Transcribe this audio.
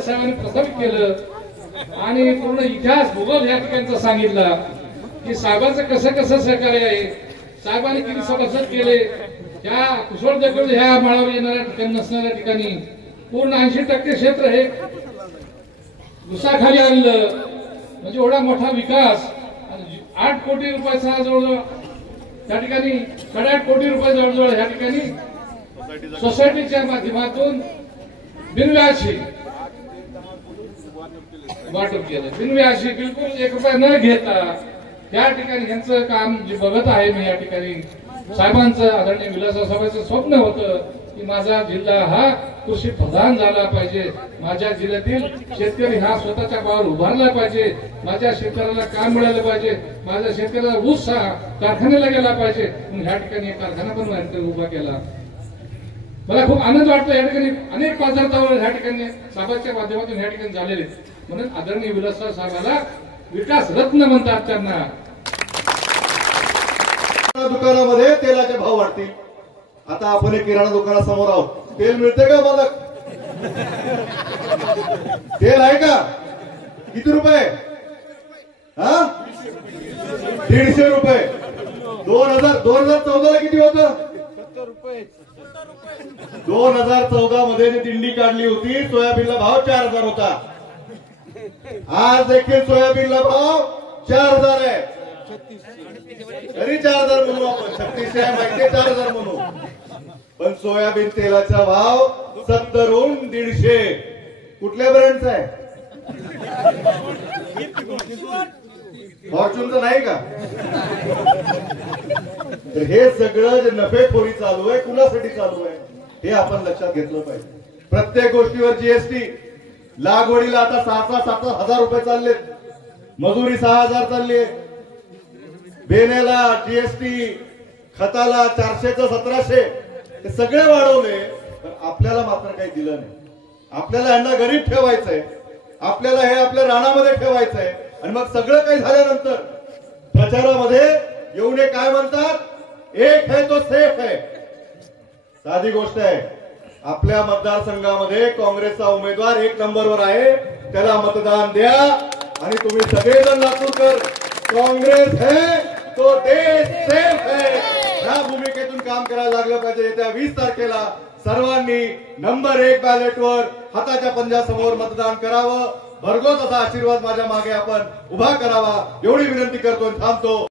साहेबांनी प्रस्थापित केलं आणि पूर्ण इतिहास भूगोल या ठिकाणचा सांगितला की साहेबांचं कसं कसं सहकार्य आहे, साहेबांनी किती सभासद केले, त्या कुसळ दगड ह्या माळावर येणाऱ्या ठिकाणी नसणाऱ्या ठिकाणी पूर्ण 80% क्षेत्र हे उसाखाली आणलं. म्हणजे एवढा मोठा विकास 8 कोटी रुपयाचा जवळजवळ त्या ठिकाणी 8.5 कोटी रुपये जवळजवळ ह्या ठिकाणी सोसायटीच्या माध्यमातून बिनव्याजी वाटप केलं. बिनव्याजी बिलकुल 1 रुपया न घेता त्या ठिकाणी यांचं काम जे बघत आहे मी या ठिकाणी साहेबांचं आदरणीय विलासराव साहेबांचं स्वप्न होतं की माझा जिल्हा हा कृषी प्रधान झाला पाहिजे, माझ्या जिल्ह्यातील शेतकरी हा स्वतःच्या पायावर उभारला पाहिजे, माझ्या शेतकऱ्याला काम मिळालं पाहिजे, माझ्या शेतकऱ्याला ऊस हा कारखान्याला गेला पाहिजे. म्हणून ह्या ठिकाणी एक कारखाना पण उभा केला. मला खूप आनंद वाटतो. या ठिकाणी अनेक पदार्थावर ह्या ठिकाणी साहेबांच्या माध्यमातून ह्या ठिकाणी झालेले. म्हणून आदरणीय विलासराव साहेबांना विकास रत्न म्हणतात. त्यांना दुकानामध्ये तेलाचे भाव वाढतील. आता आपण एक किराणा दुकानासमोर आहोत. तेल मिळते का मालक? तेल आहे का? किती रुपये? 150 रुपये. 2014 ला किती होतं? 70 रुपये. 2014 मध्ये दिंडी काढली होती, सोयाबीनला भाव 4000 होता. आज देखील सोयाबीनला भाव 4000 आहे. तरी 4000 म्हणू आपण, 36 आहे माहिती, 4000 म्हणू. पण सोयाबीन तेलाचा भाव 70 हून 150. कुठल्या ब्रँडचा आहे? फॉर्च्यूनचं नाही का? तर हे सगळं जे नफेखोरी चालू आहे, कुणासाठी चालू आहे हे आपण लक्षात घेतलं पाहिजे. प्रत्येक गोष्टीवर जीएसटी. लागवडीला आता 6,000-7,000 रुपये चाललेत, मजुरी 6000 चालली आहे, बेण्याला जीएसटी, खताला 400चं 1700, हे सगळे वाढवले. पण आपल्याला मात्र काही दिलं नाही. आपल्याला यांना गरीब ठेवायचंय, आपल्याला हे आपल्या रानामध्ये ठेवायचंय. आणि मग सगळं काही झाल्यानंतर प्रचारामध्ये येऊन काय म्हणतात? एक है तो सेफ है. साधी गोष्ट आहे. आपल्या मतदारसंघामध्ये काँग्रेसचा उमेदवार 1 नंबरवर आहे, त्याला मतदान द्या. आणि तुम्ही सगळेजण लातूरकर काँग्रेस है तो देश सेफ है ह्या भूमिकेतून काम करायला लागलं पाहिजे. येत्या 20 तारखेला सर्वांनी नंबर 1 बॅलेटवर हाताच्या पंजासमोर मतदान करावं. भरघोस असा आशीर्वाद माझ्या मागे आपण उभा करावा एवढी विनंती करतो. थांबतो.